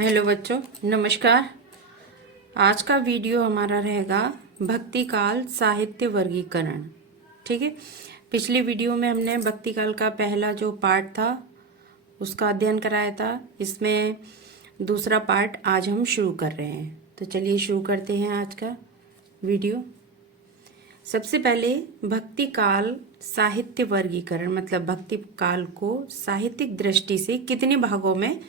Hello बच्चों, नमस्कार। आज का वीडियो हमारा रहेगा भक्ति काल साहित्य वर्गीकरण। ठीक है। पिछली वीडियो में हमने भक्ति काल का पहला जो पार्ट था उसका अध्ययन कराया था। इसमें दूसरा पार्ट आज हम शुरू कर रहे हैं। तो चलिए शुरू करते हैं आज का वीडियो। सबसे पहले भक्ति काल साहित्य वर्गीकरण, मतलब भक्ति काल को साहित्यिक दृष्टि से कितने भागों में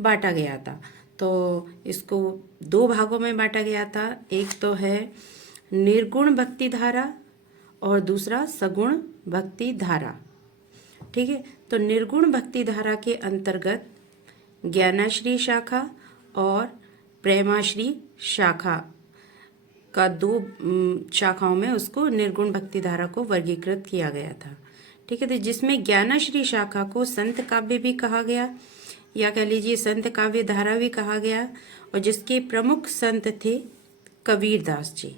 बांटा गया था। तो इसको दो भागों में बांटा गया था। एक तो है निर्गुण भक्ति धारा और दूसरा सगुण भक्ति धारा। ठीक है। तो निर्गुण भक्ति धारा के अंतर्गत ज्ञानाश्री शाखा और प्रेमाश्री शाखा का दो शाखाओं में उसको निर्गुण भक्ति धारा को वर्गीकृत किया गया था। ठीक है। तो जिसमें ज्ञानाश्री शाखा को संत काव्य भी कहा गया, या कह लीजिए संत काव्य धारा भी कहा गया, और जिसके प्रमुख संत थे कबीरदास जी।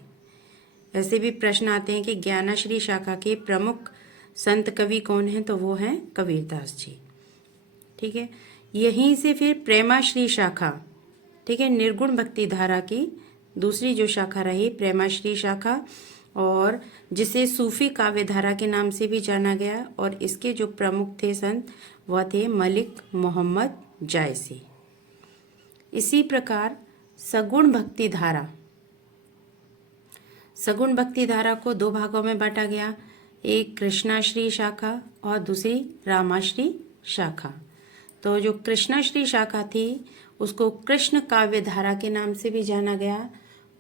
ऐसे भी प्रश्न आते हैं कि ज्ञानाश्री शाखा के प्रमुख संत कवि कौन हैं, तो वो हैं कबीरदास जी। ठीक है। यहीं से फिर प्रेमाश्री शाखा, ठीक है, निर्गुण भक्ति धारा की दूसरी जो शाखा रही प्रेमाश्री शाखा, और जिसे सूफी काव्य धारा के नाम से भी जाना गया, और इसके जो प्रमुख थे संत वह थे मलिक मोहम्मद जायसी। इसी प्रकार सगुण भक्ति धारा, सगुण भक्ति धारा को दो भागों में बांटा गया, एक कृष्णाश्री शाखा और दूसरी रामाश्री शाखा। तो जो कृष्णाश्री शाखा थी उसको कृष्ण काव्य धारा के नाम से भी जाना गया,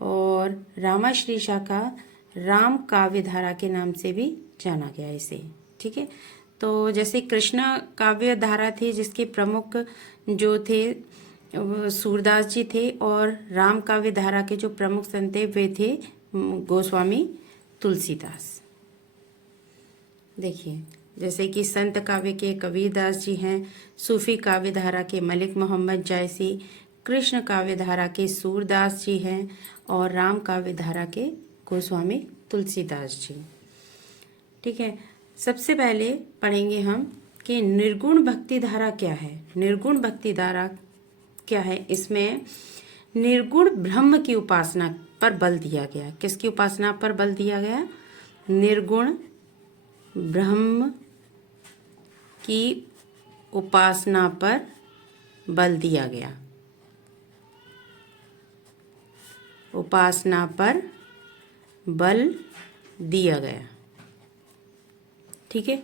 और रामाश्री शाखा राम काव्य धारा के नाम से भी जाना गया इसे। ठीक है। तो जैसे कृष्ण काव्य धारा थी जिसके प्रमुख जो थे सूरदास जी थे, और राम काव्य धारा के जो प्रमुख संत थे वे थे गोस्वामी तुलसीदास। देखिए, जैसे कि संत काव्य के कबीरदास जी हैं, सूफी काव्य धारा के मलिक मोहम्मद जायसी, कृष्ण काव्य धारा के सूरदास जी हैं, और राम काव्य धारा के गोस्वामी तुलसीदास जी। ठीक है। सबसे पहले पढ़ेंगे हम कि निर्गुण भक्ति धारा क्या है। निर्गुण भक्ति धारा क्या है? इसमें निर्गुण ब्रह्म की उपासना पर बल दिया गया। किसकी उपासना पर बल दिया गया? निर्गुण ब्रह्म की उपासना पर बल दिया गया। उपासना पर बल दिया गया। ठीक है।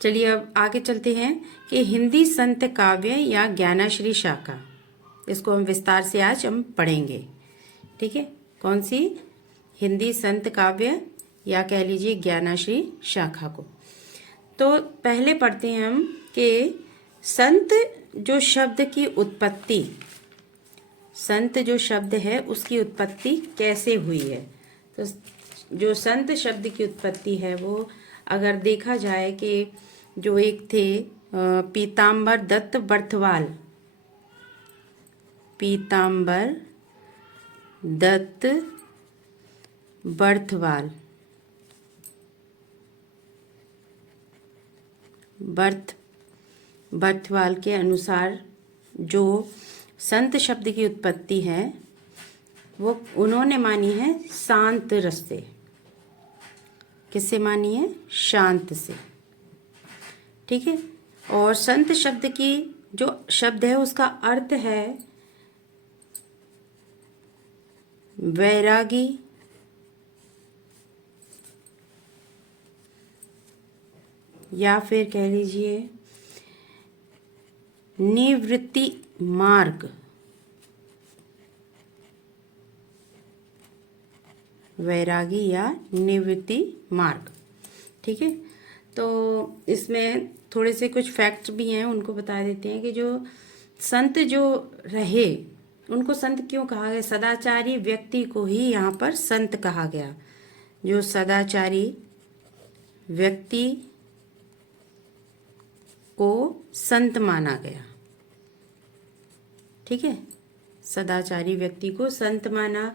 चलिए अब आगे चलते हैं कि हिंदी संत काव्य या ज्ञानाश्री शाखा, इसको हम विस्तार से आज हम पढ़ेंगे। ठीक है। कौन सी? हिंदी संत काव्य या कह लीजिए ज्ञानाश्री शाखा को। तो पहले पढ़ते हैं हम कि संत जो शब्द की उत्पत्ति, संत जो शब्द है उसकी उत्पत्ति कैसे हुई है। तो जो संत शब्द की उत्पत्ति है वो अगर देखा जाए कि जो एक थे पीताम्बर दत्त बर्थवाल, पीताम्बर दत्त बर्थवाल, बर्थवाल के अनुसार जो संत शब्द की उत्पत्ति है वो उन्होंने मानी है शांत रस से। किससे मानी है? शांत से। ठीक है। और संत शब्द की जो शब्द है उसका अर्थ है वैरागी, या फिर कह लीजिए निवृत्ति मार्ग। वैरागी या निवृत्ति मार्ग। ठीक है। तो इसमें थोड़े से कुछ फैक्ट्स भी हैं, उनको बता देते हैं कि जो संत जो रहे उनको संत क्यों कहा गया। सदाचारी व्यक्ति को ही यहाँ पर संत कहा गया। जो सदाचारी व्यक्ति को संत माना गया। ठीक है। सदाचारी व्यक्ति को संत माना,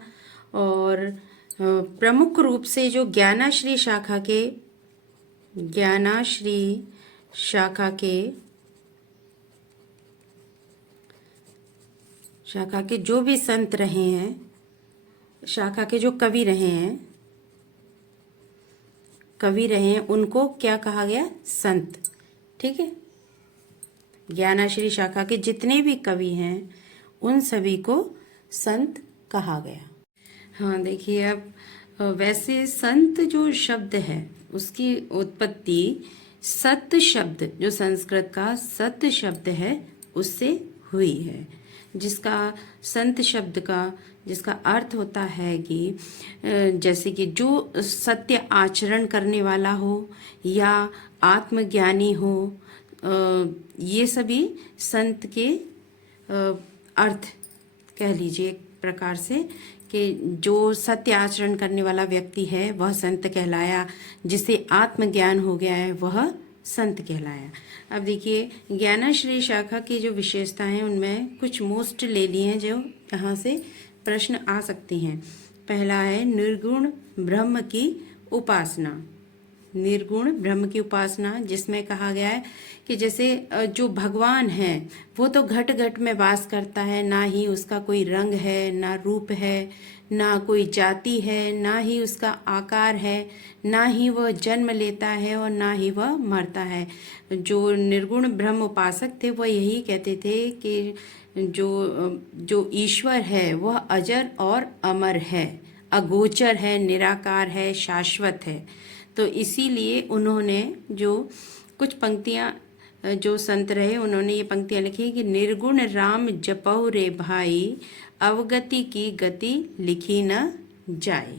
और प्रमुख रूप से जो ज्ञानाश्री शाखा के शाखा के जो भी संत रहे हैं, शाखा के जो कवि रहे हैं उनको क्या कहा गया? संत। ठीक है, ज्ञानाश्री शाखा के जितने भी कवि हैं उन सभी को संत कहा गया। हाँ देखिए, अब वैसे संत जो शब्द है उसकी उत्पत्ति सत शब्द, जो संस्कृत का सत शब्द है, उससे हुई है, जिसका संत शब्द का जिसका अर्थ होता है कि जैसे कि जो सत्य आचरण करने वाला हो या आत्मज्ञानी हो, ये सभी संत के अर्थ कह लीजिए एक प्रकार से, कि जो सत्य आचरण करने वाला व्यक्ति है वह संत कहलाया, जिसे आत्मज्ञान हो गया है वह संत कहलाया। अब देखिए, ज्ञानाश्री शाखा की जो विशेषताएं हैं उनमें कुछ मोस्ट ले लिए हैं जो यहाँ से प्रश्न आ सकती हैं। पहला है निर्गुण ब्रह्म की उपासना। निर्गुण ब्रह्म की उपासना, जिसमें कहा गया है कि जैसे जो भगवान है वो तो घट घट में वास करता है, ना ही उसका कोई रंग है, ना रूप है, ना कोई जाति है, ना ही उसका आकार है, ना ही वह जन्म लेता है और ना ही वह मरता है। जो निर्गुण ब्रह्म उपासक थे वह यही कहते थे कि जो ईश्वर है वह अजर और अमर है, अगोचर है, निराकार है, शाश्वत है। तो इसीलिए उन्होंने जो कुछ पंक्तियां, जो संत रहे उन्होंने ये पंक्तियां लिखी कि निर्गुण राम जपौ रे भाई, अवगति की गति लिखी न जाए।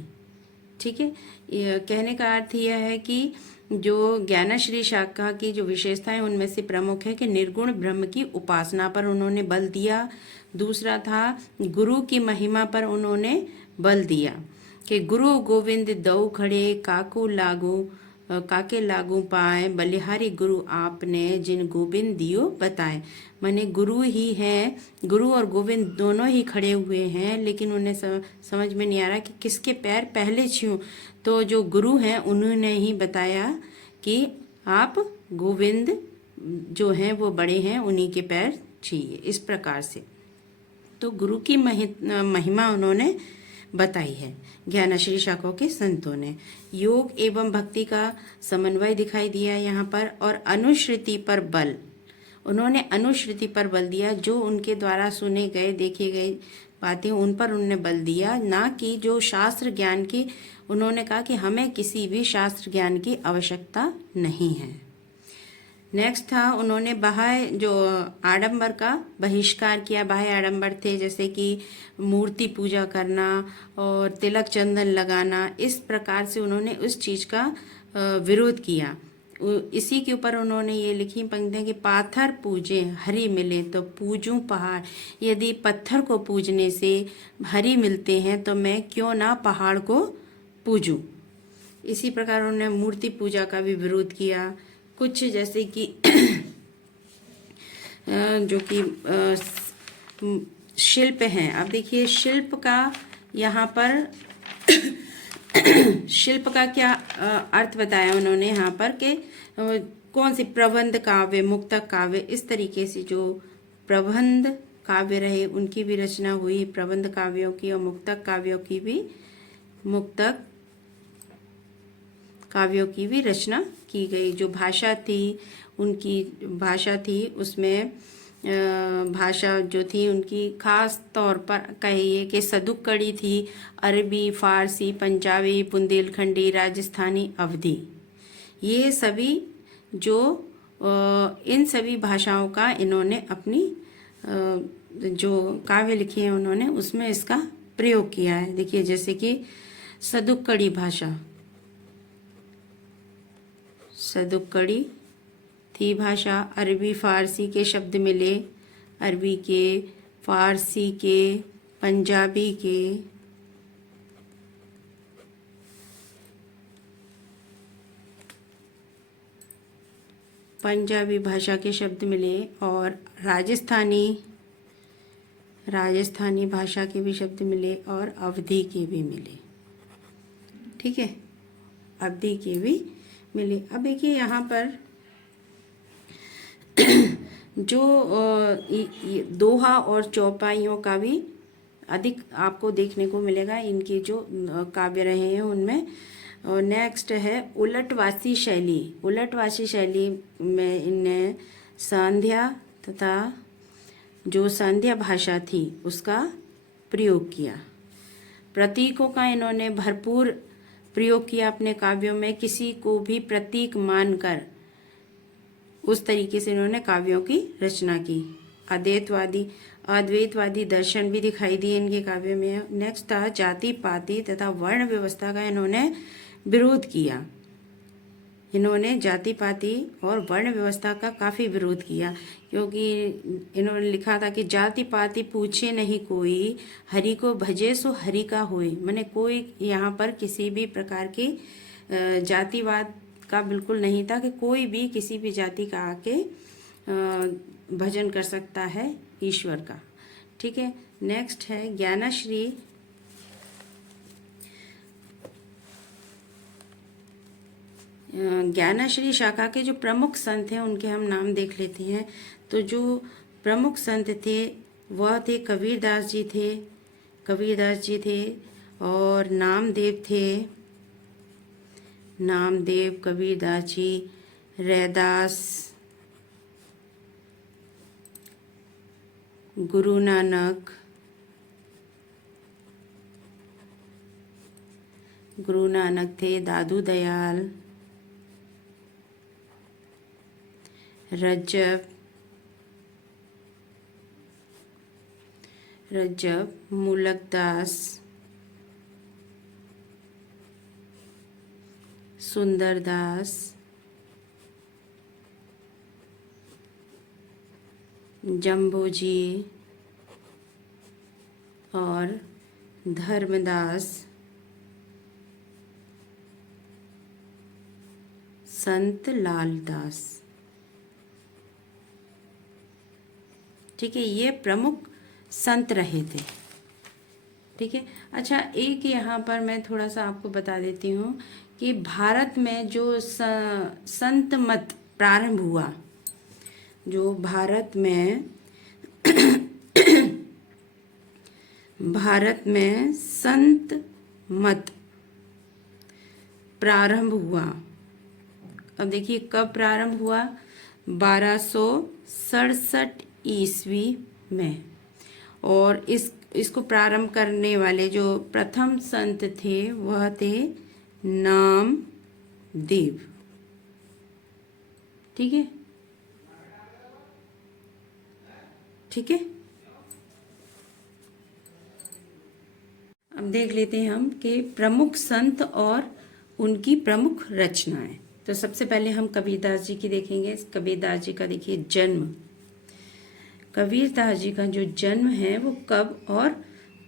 ठीक है, कहने का अर्थ यह है कि जो ज्ञानाश्री शाखा की जो विशेषताएं उनमें से प्रमुख है कि निर्गुण ब्रह्म की उपासना पर उन्होंने बल दिया। दूसरा था गुरु की महिमा पर उन्होंने बल दिया कि गुरु गोविंद दौ खड़े काके लागू पाए, बलिहारी गुरु आपने जिन गोविंद दियो बताए। माने गुरु ही है, गुरु और गोविंद दोनों ही खड़े हुए हैं, लेकिन उन्हें समझ में नहीं आ रहा कि किसके पैर पहले छूं। तो जो गुरु हैं उन्होंने ही बताया कि आप गोविंद जो हैं वो बड़े हैं, उन्हीं के पैर छूइए, इस प्रकार से। तो गुरु की महिमा उन्होंने बताई है ज्ञानाश्री शाखा के संतों ने। योग एवं भक्ति का समन्वय दिखाई दिया यहाँ पर, और अनुश्रुति पर बल, उन्होंने अनुश्रुति पर बल दिया, जो उनके द्वारा सुने गए देखे गए बातें उन पर उन्होंने बल दिया, ना कि जो शास्त्र ज्ञान की। उन्होंने कहा कि हमें किसी भी शास्त्र ज्ञान की आवश्यकता नहीं है। नेक्स्ट था, उन्होंने बाह्य जो आडंबर का बहिष्कार किया। बाह्य आडंबर थे जैसे कि मूर्ति पूजा करना और तिलक चंदन लगाना, इस प्रकार से उन्होंने उस चीज का विरोध किया। इसी के ऊपर उन्होंने ये लिखी पंक्तियां कि पाथर पूजे हरि मिले तो पूजूं पहाड़। यदि पत्थर को पूजने से हरि मिलते हैं तो मैं क्यों ना पहाड़ को पूजूं। इसी प्रकार उन्होंने मूर्ति पूजा का भी विरोध किया। कुछ जैसे कि जो कि शिल्प हैं। अब देखिए, शिल्प का यहाँ पर शिल्प का क्या अर्थ बताया उन्होंने यहाँ पर कि कौन सी प्रबंध काव्य, मुक्तक काव्य, इस तरीके से जो प्रबंध काव्य रहे उनकी भी रचना हुई, प्रबंध काव्यों की और मुक्तक काव्यों की भी, मुक्तक काव्यों की भी रचना की गई। जो भाषा थी, उनकी भाषा थी, उसमें भाषा जो थी उनकी खास तौर पर कहिए कि सदुक्कड़ी थी, अरबी, फारसी, पंजाबी, बुंदेलखंडी, राजस्थानी, अवधी। ये सभी जो इन सभी भाषाओं का इन्होंने अपनी जो काव्य लिखी है उन्होंने उसमें इसका प्रयोग किया है। देखिए, जैसे कि सदुक्कड़ी भाषा, सदुक्कड़ी थी भाषा, अरबी फारसी के शब्द मिले, अरबी के, फारसी के, पंजाबी के, पंजाबी भाषा के शब्द मिले, और राजस्थानी भाषा के भी शब्द मिले, और अवधी के भी मिले। ठीक है, अवधी के भी मिले। अब देखिए यहाँ पर जो दोहा और चौपाइयों का भी अधिक आपको देखने को मिलेगा इनकी जो काव्य रहे हैं उनमें। और नेक्स्ट है उलटवासी शैली। उलटवासी शैली में इनने संध्या तथा जो संध्या भाषा थी उसका प्रयोग किया। प्रतीकों का इन्होंने भरपूर प्रयोग किया अपने काव्यों में। किसी को भी प्रतीक मानकर उस तरीके से इन्होंने काव्यों की रचना की। अद्वैतवादी दर्शन भी दिखाई दिए इनके काव्य में। नेक्स्ट था जाति पाति तथा वर्ण व्यवस्था का इन्होंने विरोध किया। इन्होंने जाति पाति और वर्ण व्यवस्था का काफ़ी विरोध किया, क्योंकि इन्होंने लिखा था कि जाति पाति पूछे नहीं कोई, हरि को भजे सो हरि का होए। माने कोई यहाँ पर किसी भी प्रकार की जातिवाद का बिल्कुल नहीं था कि कोई भी किसी भी जाति का आके भजन कर सकता है ईश्वर का। ठीक है। नेक्स्ट है ज्ञानश्री। ज्ञानश्री शाखा के जो प्रमुख संत हैं उनके हम नाम देख लेते हैं। तो जो प्रमुख संत थे वह थे कबीरदास जी थे। कबीरदास जी थे और नामदेव थे। नामदेव, कबीरदास जी, रैदास, गुरु नानक, गुरु नानक थे, दादू दयाल, रज्जब, मूलकदास, सुंदरदास, जम्बोजी और धर्मदास, संत लालदास। ठीक है, ये प्रमुख संत रहे थे। ठीक है। अच्छा, एक यहाँ पर मैं थोड़ा सा आपको बता देती हूँ कि भारत में जो संत मत प्रारंभ हुआ, जो भारत में संत मत प्रारंभ हुआ। अब देखिए कब प्रारंभ हुआ, 1267 ईस्वी में। और इसको प्रारंभ करने वाले जो प्रथम संत थे वह थे नामदेव। ठीक है। ठीक है। अब देख लेते हैं हम कि प्रमुख संत और उनकी प्रमुख रचनाएं। तो सबसे पहले हम कबीरदास जी की देखेंगे। कबीरदास जी का देखिए जन्म। कबीरदास जी का जो जन्म है वो कब और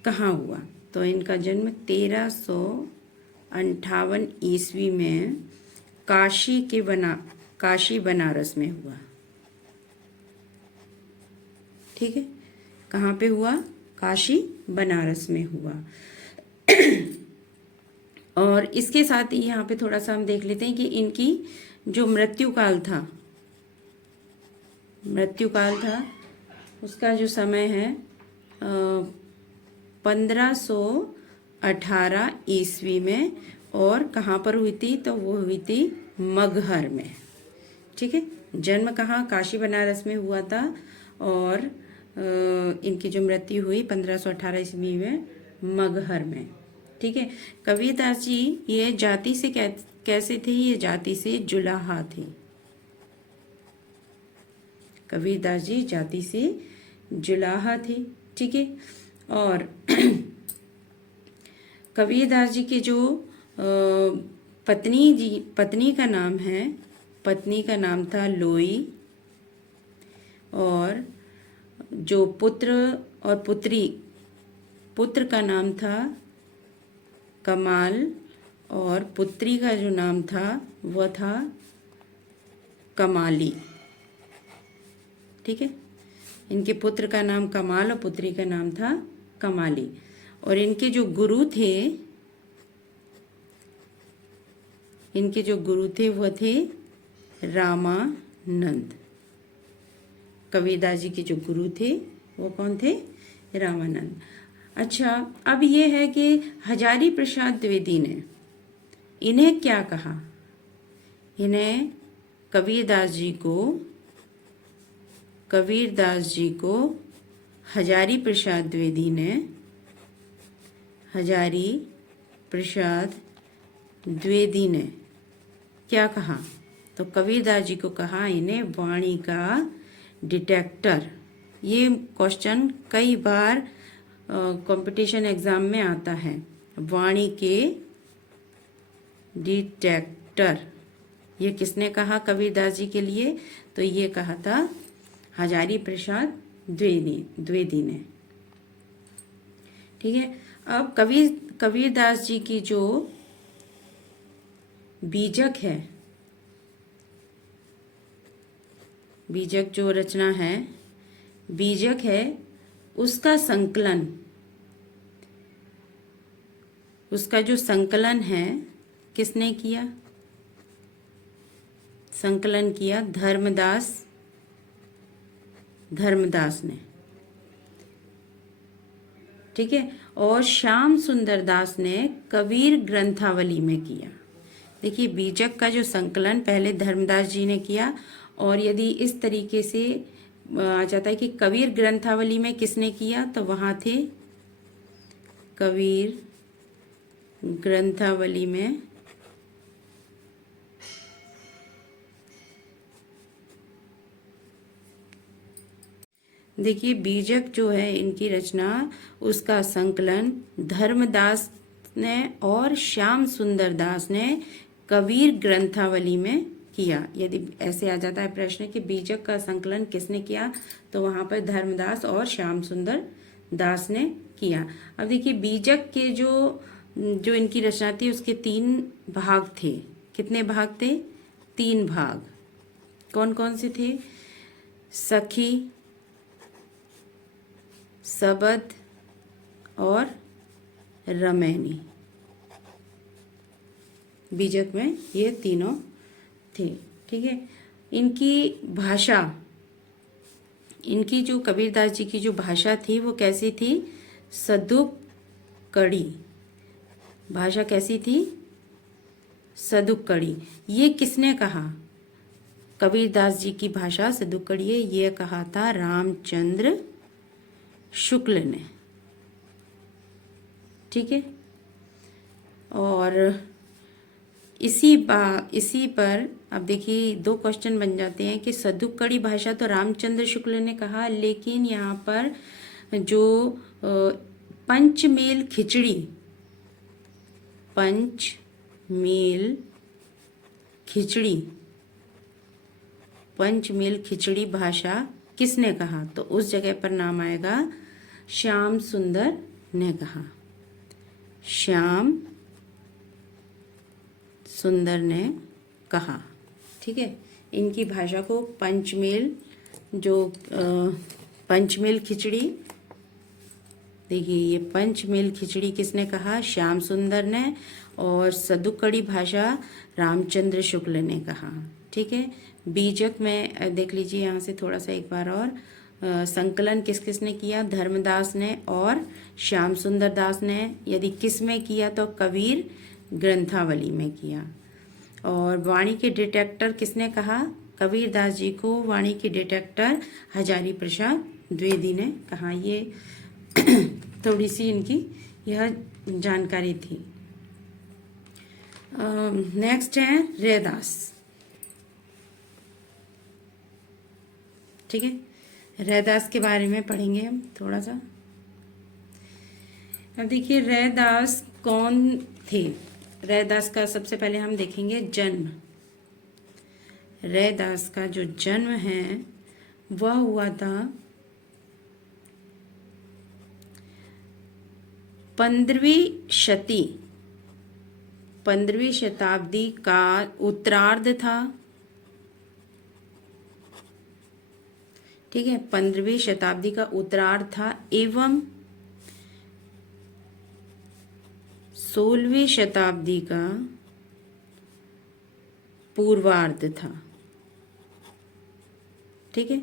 कहाँ हुआ, तो इनका जन्म 1358 ईस्वी में काशी बनारस में हुआ। ठीक है। कहाँ पे हुआ, काशी बनारस में हुआ। और इसके साथ ही यहाँ पे थोड़ा सा हम देख लेते हैं कि इनकी जो मृत्यु काल था उसका जो समय है 1518 ईस्वी में। और कहाँ पर हुई थी, तो वो हुई थी मगहर में। ठीक है। जन्म कहाँ, काशी बनारस में हुआ था। और इनकी जो मृत्यु हुई 1518 ईस्वी में मगहर में। ठीक है। कबीरदास जी ये जाति से कैसे थे, ये जाति से जुलाहा थे। कबीरदास जी जाति से जुलाहा थे। ठीक है। और कबीरदास जी के जो पत्नी का नाम है, पत्नी का नाम था लोई। और जो पुत्र और पुत्र का नाम था कमाल। और पुत्री का जो नाम था वह था कमाली। ठीक है। इनके पुत्र का नाम कमाल और पुत्री का नाम था कमाली। और इनके जो गुरु थे वह थे रामानंद। कबीरदास जी के जो गुरु थे वो कौन थे? रामानंद। अच्छा, अब ये है कि हजारी प्रसाद द्विवेदी ने इन्हें क्या कहा? इन्हें कबीरदास जी को हजारी प्रसाद द्विवेदी ने क्या कहा? तो कबीरदास जी को कहा इन्हें वाणी का डिटेक्टर। ये क्वेश्चन कई बार कंपटीशन एग्जाम में आता है। वाणी के डिटेक्टर ये किसने कहा कबीरदास जी के लिए? तो ये कहा था हजारी प्रसाद द्विवेदी ने। ठीक है। अब कबीरदास जी की जो बीजक है, बीजक जो रचना है, बीजक है, उसका संकलन, उसका जो संकलन है किसने किया? संकलन किया धर्मदास ने। ठीक है। और श्याम सुंदर दास ने कबीर ग्रंथावली में किया। देखिए, बीजक का जो संकलन पहले धर्मदास जी ने किया, और यदि इस तरीके से आ जाता है कि कबीर ग्रंथावली में किसने किया, तो वहां थे कबीर ग्रंथावली में देखिए, बीजक जो है इनकी रचना, उसका संकलन धर्मदास ने और श्याम सुंदर दास ने कबीर ग्रंथावली में किया। यदि ऐसे आ जाता है प्रश्न कि बीजक का संकलन किसने किया, तो वहां पर धर्मदास और श्याम सुंदर दास ने किया। अब देखिए, बीजक के जो इनकी रचना थी उसके 3 भाग थे। कितने भाग थे? 3 भाग। कौन कौन से थे? सखी, सबद और रमैनी। बीजक में ये तीनों थे। ठीक है। इनकी भाषा, इनकी जो कबीरदास जी की जो भाषा थी वो कैसी थी? सदुप कड़ी। भाषा कैसी थी? सदुप कड़ी। ये किसने कहा? कबीरदास जी की भाषा सदुप कड़ी है, ये कहा था रामचंद्र शुक्ल ने। ठीक है। और इसी पर अब देखिए 2 क्वेश्चन बन जाते हैं कि सदुपकड़ी भाषा तो रामचंद्र शुक्ल ने कहा, लेकिन यहाँ पर जो पंचमेल खिचड़ी भाषा किसने कहा? तो उस जगह पर नाम आएगा श्याम सुंदर ने कहा। श्याम सुंदर ने कहा। ठीक है। इनकी भाषा को पंचमेल खिचड़ी, देखिए ये पंचमेल खिचड़ी किसने कहा? श्याम सुंदर ने। और सदुकड़ी भाषा रामचंद्र शुक्ल ने कहा। ठीक है। बीजक में देख लीजिए, यहाँ से थोड़ा सा एक बार और, संकलन किसने किया? धर्मदास ने और श्याम सुंदर दास ने। यदि किस में किया तो कबीर ग्रंथावली में किया। और वाणी के डिटेक्टर किसने कहा? कबीरदास जी को वाणी के डिटेक्टर हजारी प्रसाद द्विवेदी ने कहा। ये थोड़ी सी इनकी यह जानकारी थी। नेक्स्ट है रैदास। ठीक है। रैदास के बारे में पढ़ेंगे हम थोड़ा सा। अब देखिए, रैदास कौन थे? रैदास का सबसे पहले हम देखेंगे जन्म। रैदास का जो जन्म है वह हुआ था 15वीं शताब्दी का उत्तरार्ध था। ठीक है। 15वीं शताब्दी का उत्तरार्ध था एवं 16वीं शताब्दी का पूर्वार्ध था। ठीक है।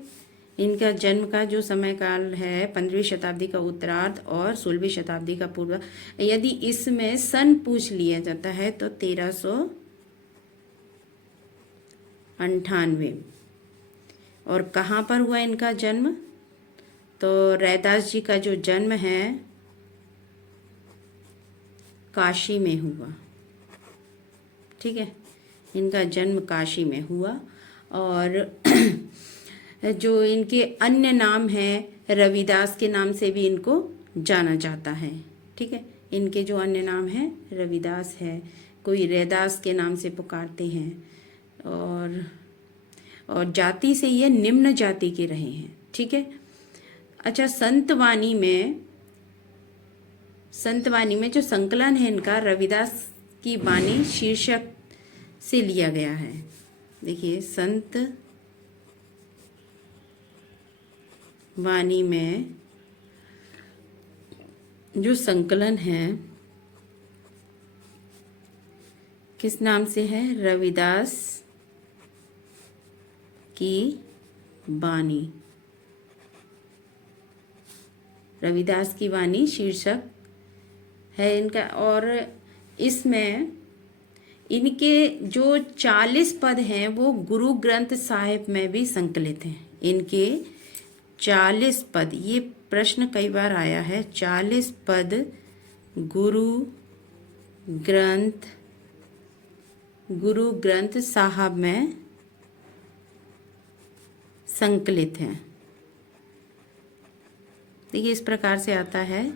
इनका जन्म का जो समय काल है 15वीं शताब्दी का उत्तरार्ध और 16वीं शताब्दी का पूर्व। यदि इसमें सन पूछ लिया जाता है तो 1398। और कहाँ पर हुआ इनका जन्म? तो रैदास जी का जो जन्म है काशी में हुआ। ठीक है, इनका जन्म काशी में हुआ। और जो इनके अन्य नाम हैं, रविदास के नाम से भी इनको जाना जाता है। ठीक है, इनके जो अन्य नाम हैं रविदास है, कोई रैदास के नाम से पुकारते हैं। और जाति से ये निम्न जाति के रहे हैं। ठीक है। अच्छा, संतवाणी में जो संकलन है इनका रविदास की वाणी शीर्षक से लिया गया है। देखिए, संत वाणी में जो संकलन है किस नाम से है? रविदास की वाणी। रविदास की वाणी शीर्षक है इनका। और इसमें इनके जो 40 पद हैं वो गुरु ग्रंथ साहिब में भी संकलित हैं। इनके 40 पद, ये प्रश्न कई बार आया है, 40 पद गुरु ग्रंथ साहब में संकलित हैं। देखिए, इस प्रकार से आता है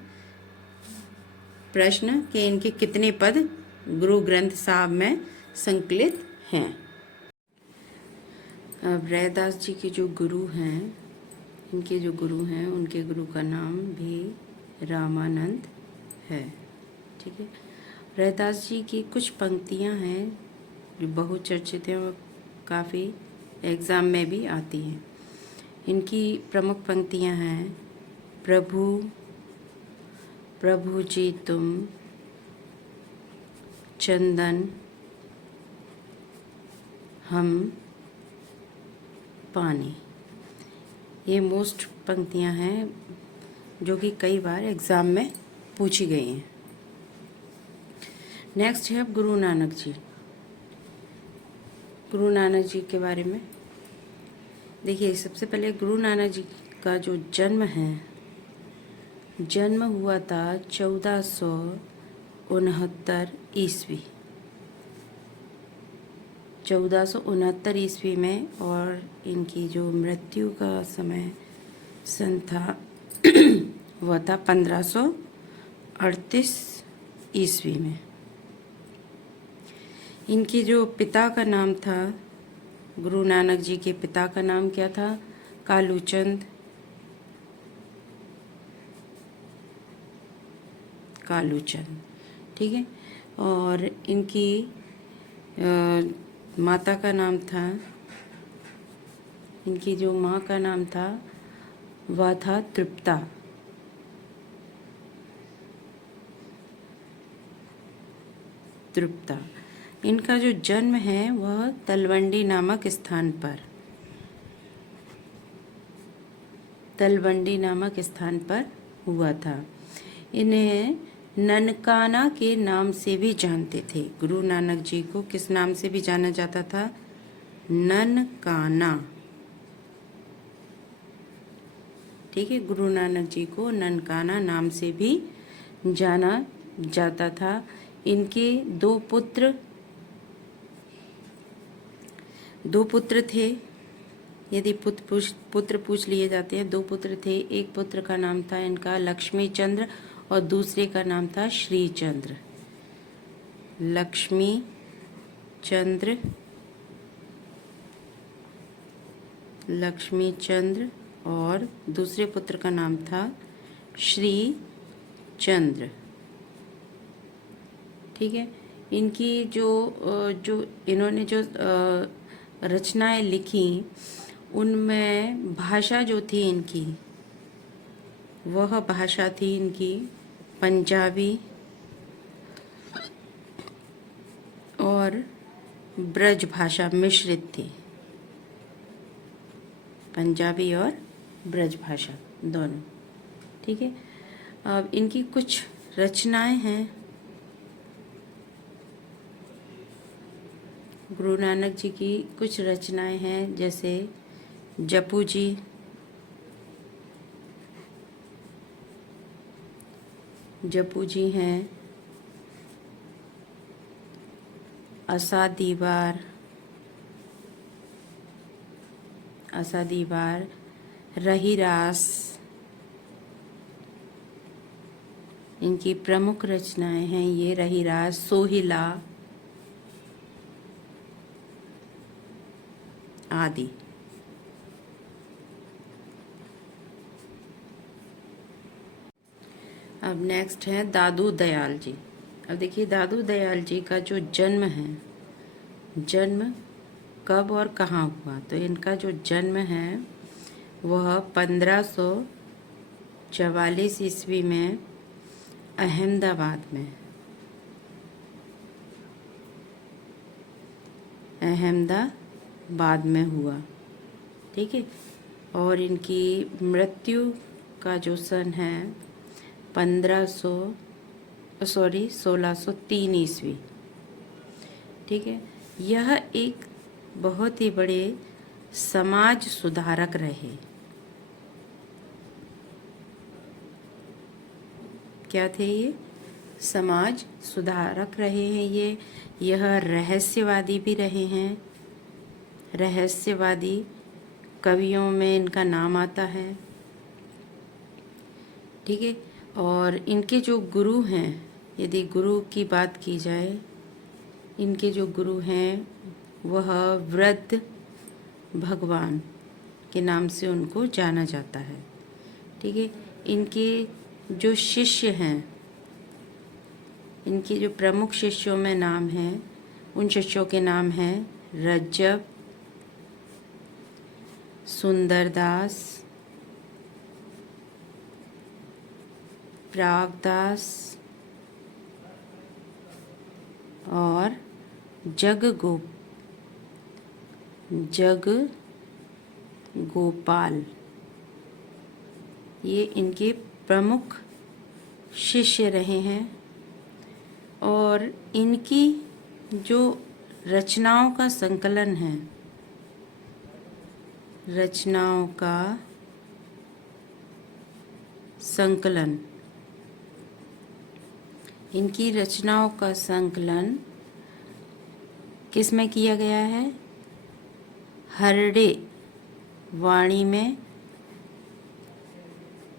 प्रश्न कि इनके कितने पद गुरु ग्रंथ साहब में संकलित हैं। अब रैदास जी के जो गुरु हैं, इनके जो गुरु हैं, उनके गुरु का नाम भी रामानंद है। ठीक है। रैदास जी की कुछ पंक्तियां हैं जो बहुचर्चित हैं और काफ़ी एग्ज़ाम में भी आती हैं। इनकी प्रमुख पंक्तियां हैं, प्रभु जी तुम चंदन हम पानी। ये मोस्ट पंक्तियां हैं जो कि कई बार एग्ज़ाम में पूछी गई हैं। नेक्स्ट है गुरु नानक जी। गुरु नानक जी के बारे में देखिए, सबसे पहले गुरु नानक जी का जो जन्म है, जन्म हुआ था 1469 ईस्वी, 1469 ईस्वी में। और इनकी जो मृत्यु का समय सन था वह था 1538 ईस्वी में। इनके जो पिता का नाम था, गुरु नानक जी के पिता का नाम क्या था? कालूचंद। ठीक है। और इनकी माता का नाम था, इनकी जो माँ का नाम था वह था तृप्ता। इनका जो जन्म है वह तलवंडी नामक स्थान पर हुआ था। इन्हें ननकाना के नाम से भी जानते थे। गुरु नानक जी को किस नाम से भी जाना जाता था? ननकाना। ठीक है, गुरु नानक जी को ननकाना नाम से भी जाना जाता था। इनके दो पुत्र थे। यदि पुत्र पूछ लिए जाते हैं, दो पुत्र थे। एक पुत्र का नाम था इनका लक्ष्मी चंद्र और दूसरे का नाम था श्री चंद्र। लक्ष्मी चंद्र और दूसरे पुत्र का नाम था श्री चंद्र। ठीक है। इनकी जो इन्होंने जो रचनाएं लिखी, उनमें भाषा जो थी इनकी, वह भाषा थी इनकी पंजाबी और ब्रज भाषा मिश्रित थी। पंजाबी और ब्रज भाषा दोनों। ठीक है, अब इनकी कुछ रचनाएं हैं। गुरु नानक जी की कुछ रचनाएं हैं, जैसे जपू जी, जपू जी हैं, असा दीवार, असा दीवार, रही रास, इनकी प्रमुख रचनाएं हैं ये। रही रास, सोहिला आदि। अब नेक्स्ट है दादू दयाल जी। अब देखिए दादू दयाल जी का जो जन्म है, जन्म कब और कहाँ हुआ, तो इनका जो जन्म है वह 1544 ईस्वी में अहमदाबाद में, अहमदाबाद में हुआ। ठीक है, और इनकी मृत्यु का जो सन है 1603 ईस्वी। ठीक है, यह एक बहुत ही बड़े समाज सुधारक रहे। क्या थे ये? समाज सुधारक रहे हैं ये। यह रहस्यवादी भी रहे हैं, रहस्यवादी कवियों में इनका नाम आता है। ठीक है, और इनके जो गुरु हैं, यदि गुरु की बात की जाए, इनके जो गुरु हैं वह वृद्ध भगवान के नाम से उनको जाना जाता है। ठीक है, इनके जो शिष्य हैं, इनके जो प्रमुख शिष्यों में नाम हैं, उन शिष्यों के नाम हैं रज्जब, सुंदरदास, प्रागदास और जग गोपाल। ये इनके प्रमुख शिष्य रहे हैं। और इनकी जो रचनाओं का संकलन है, रचनाओं का संकलन, इनकी रचनाओं का संकलन किस में किया गया है? हरड़े वाणी में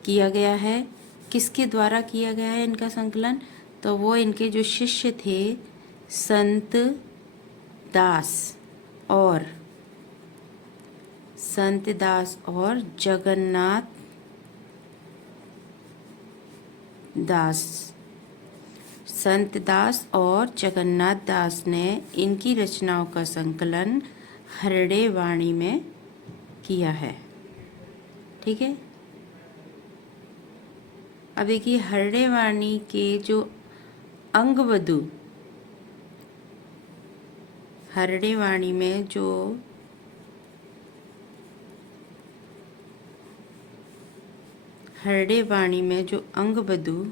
किया गया है। किसके द्वारा किया गया है इनका संकलन? तो वो इनके जो शिष्य थे संत दास और जगन्नाथ दास, संत दास और जगन्नाथ दास ने इनकी रचनाओं का संकलन हरड़े वाणी में किया है। ठीक है, अब देखिए हरड़े वाणी के जो अंगवधु, हरड़े वाणी में जो हरड़े वाणी में जो अंगवधु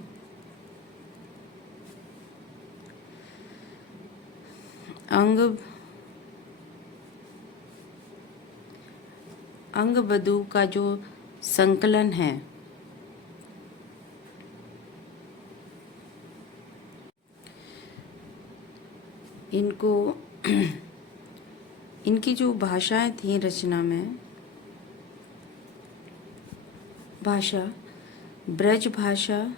का जो संकलन है, इनको इनकी जो भाषाएं थी रचना में, भाषा ब्रज भाषा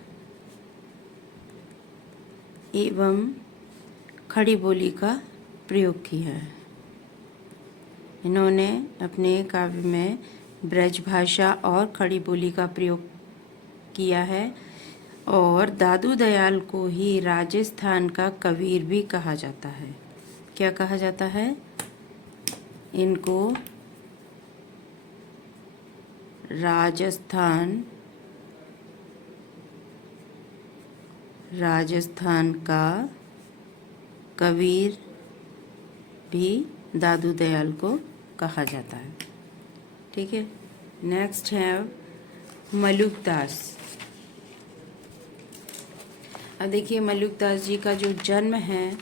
एवं खड़ी बोली का प्रयोग किया है। इन्होंने अपने काव्य में ब्रज भाषा और खड़ी बोली का प्रयोग किया है। और दादू दयाल को ही राजस्थान का कबीर भी कहा जाता है। क्या कहा जाता है? इनको राजस्थान का कबीर भी दादू दयाल को कहा जाता है। ठीक है, नेक्स्ट है मलुकदास। अब देखिए मलुकदास जी का जो जन्म है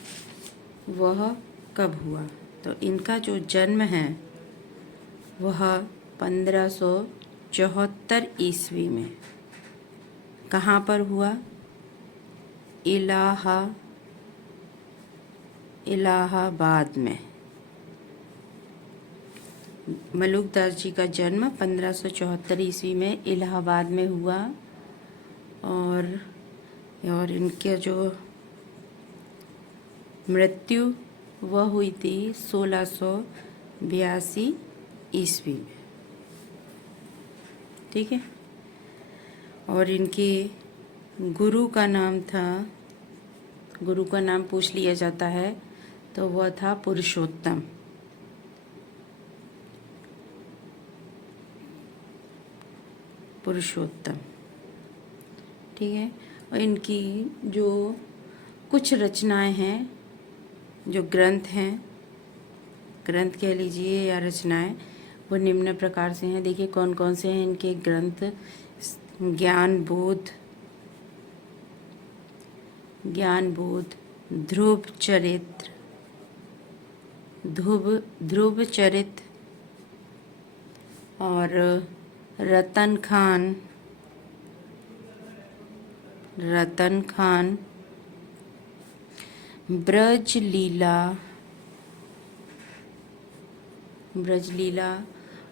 वह कब हुआ। तो इनका जो जन्म है वह 1574 ईस्वी में कहाँ पर हुआ? इलाहाबाद में। मलुकदास जी का जन्म 1574 ईस्वी में इलाहाबाद में हुआ और इनके जो मृत्यु वह हुई थी 1682 ईस्वी में। ठीक है। और इनके गुरु का नाम था, गुरु का नाम पूछ लिया जाता है तो वह था पुरुषोत्तम। ठीक है। और इनकी जो कुछ रचनाएं हैं, जो ग्रंथ हैं, ग्रंथ कह लीजिए या रचनाएं, वो निम्न प्रकार से हैं। देखिए कौन कौन से हैं इनके ग्रंथ। ज्ञान बोध, ध्रुव चरित्र, और रतन खान, ब्रज लीला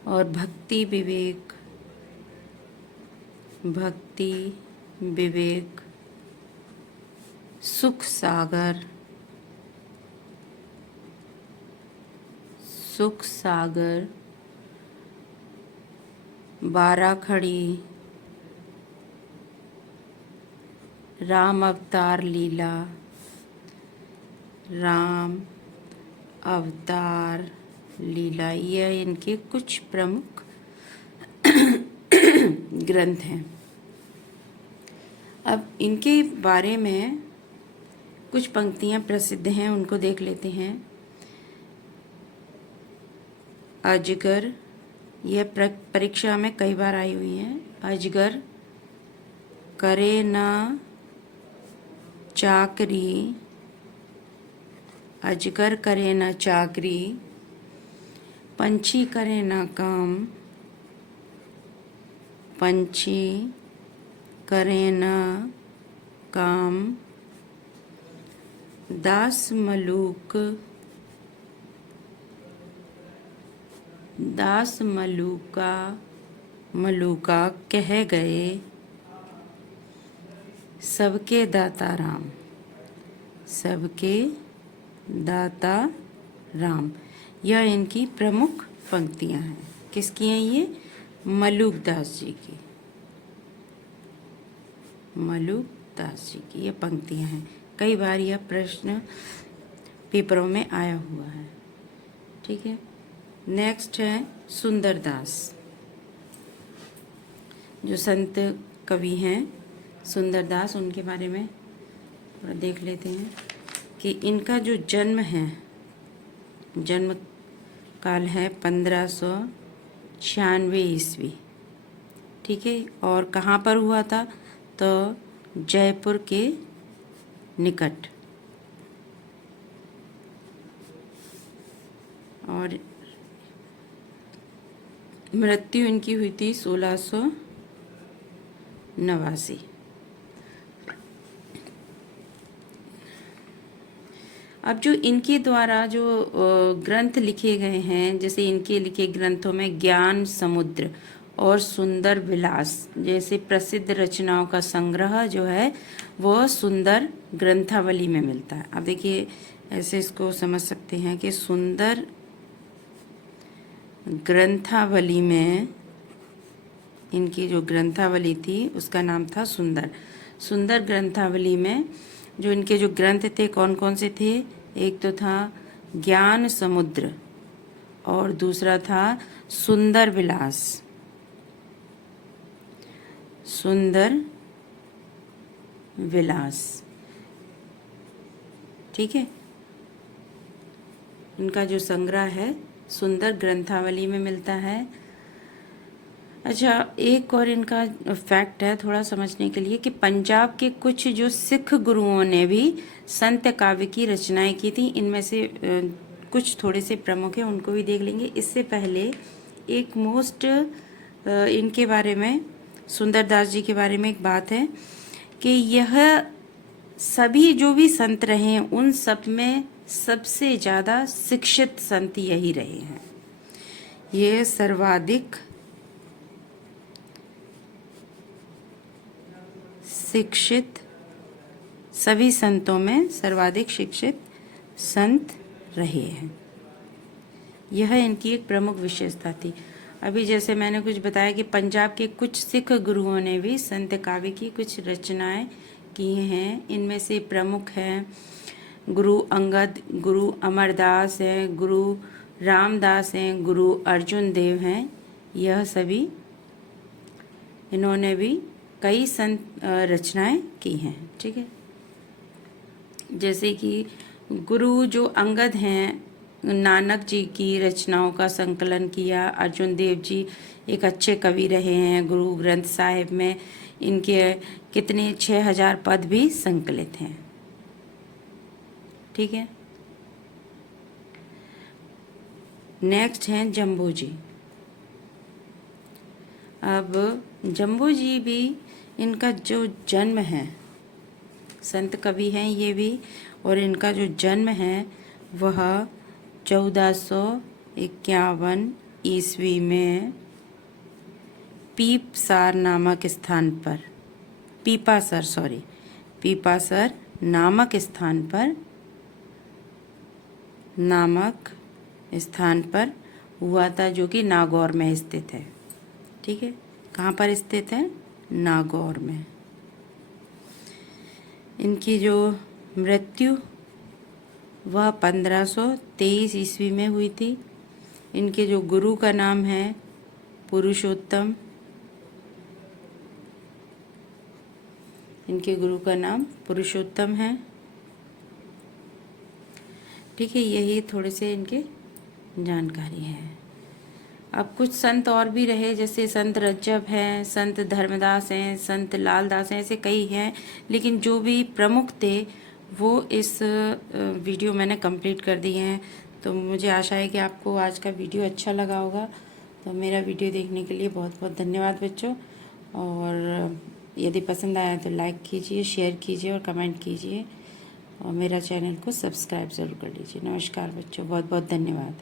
और भक्ति विवेक, सुख सागर, बाराखड़ी, राम अवतार लीला, यह इनके कुछ प्रमुख ग्रंथ हैं। अब इनके बारे में कुछ पंक्तियां प्रसिद्ध हैं, उनको देख लेते हैं। अजगर, यह परीक्षा में कई बार आई हुई है। अजगर करे न चाकरी, पंछी करे न काम, दास मलूका कह गए, सबके दाता राम। यह इनकी प्रमुख पंक्तियां हैं। किसकी हैं ये? मलुकदास जी की। ये पंक्तियां हैं। कई बार यह प्रश्न पेपरों में आया हुआ है। ठीक है। नेक्स्ट है सुंदरदास, जो संत कवि हैं सुंदरदास, उनके बारे में थोड़ा देख लेते हैं कि इनका जो जन्म काल है 1596 ईस्वी। ठीक है। और कहाँ पर हुआ था? तो जयपुर के निकट। और मृत्यु इनकी हुई थी 1689। अब जो इनके द्वारा जो ग्रंथ लिखे गए हैं, जैसे इनके लिखे ग्रंथों में ज्ञान समुद्र और सुंदर विलास जैसे प्रसिद्ध रचनाओं का संग्रह जो है वो सुंदर ग्रंथावली में मिलता है। अब देखिए ऐसे इसको समझ सकते हैं कि सुंदर ग्रंथावली में, इनकी जो ग्रंथावली थी उसका नाम था सुंदर ग्रंथावली में जो इनके जो ग्रंथ थे कौन कौन से थे? एक तो था ज्ञान समुद्र और दूसरा था सुंदर विलास। ठीक है। इनका जो संग्रह है सुंदर ग्रंथावली में मिलता है। अच्छा, एक और इनका फैक्ट है थोड़ा समझने के लिए कि पंजाब के कुछ जो सिख गुरुओं ने भी संत काव्य की रचनाएं की थी। इनमें से कुछ थोड़े से प्रमुख हैं, उनको भी देख लेंगे। इससे पहले एक मोस्ट इनके बारे में, सुंदरदास जी के बारे में एक बात है कि यह सभी जो भी संत रहे हैं उन सब में सबसे ज़्यादा शिक्षित संत यही रहे हैं। ये सर्वाधिक शिक्षित, सभी संतों में सर्वाधिक शिक्षित संत रहे हैं। यह इनकी एक प्रमुख विशेषता थी। अभी जैसे मैंने कुछ बताया कि पंजाब के कुछ सिख गुरुओं ने भी संत काव्य की कुछ रचनाएं की हैं। इनमें से प्रमुख हैं गुरु अंगद, गुरु अमरदास हैं, गुरु रामदास हैं, गुरु अर्जुन देव हैं। यह सभी इन्होंने भी कई संत रचनाएं की हैं। ठीक है, जैसे कि गुरु जो अंगद हैं, नानक जी की रचनाओं का संकलन किया। अर्जुन देव जी एक अच्छे कवि रहे हैं। गुरु ग्रंथ साहिब में इनके कितने 6000 पद भी संकलित हैं। ठीक है, नेक्स्ट हैं जम्बो जी। अब जम्बो जी भी, इनका जो जन्म है, संत कवि हैं ये भी, और इनका जो जन्म है वह 1451 ईस्वी में पीपासर नामक स्थान पर, पीपासर नामक स्थान पर हुआ था, जो कि नागौर में स्थित है। ठीक है, कहाँ पर स्थित है? नागौर में। इनकी जो मृत्यु वह 1523 ईस्वी में हुई थी। इनके जो गुरु का नाम है पुरुषोत्तम, इनके गुरु का नाम पुरुषोत्तम है। ठीक है, यही थोड़े से इनके जानकारी है। अब कुछ संत और भी रहे, जैसे संत रज्जब हैं, संत धर्मदास हैं, संत लालदास हैं, ऐसे कई हैं। लेकिन जो भी प्रमुख थे वो इस वीडियो मैंने कंप्लीट कर दिए हैं। तो मुझे आशा है कि आपको आज का वीडियो अच्छा लगा होगा। तो मेरा वीडियो देखने के लिए बहुत बहुत धन्यवाद बच्चों। और यदि पसंद आया तो लाइक कीजिए, शेयर कीजिए और कमेंट कीजिए, और मेरा चैनल को सब्सक्राइब ज़रूर कर लीजिए। नमस्कार बच्चों, बहुत बहुत धन्यवाद।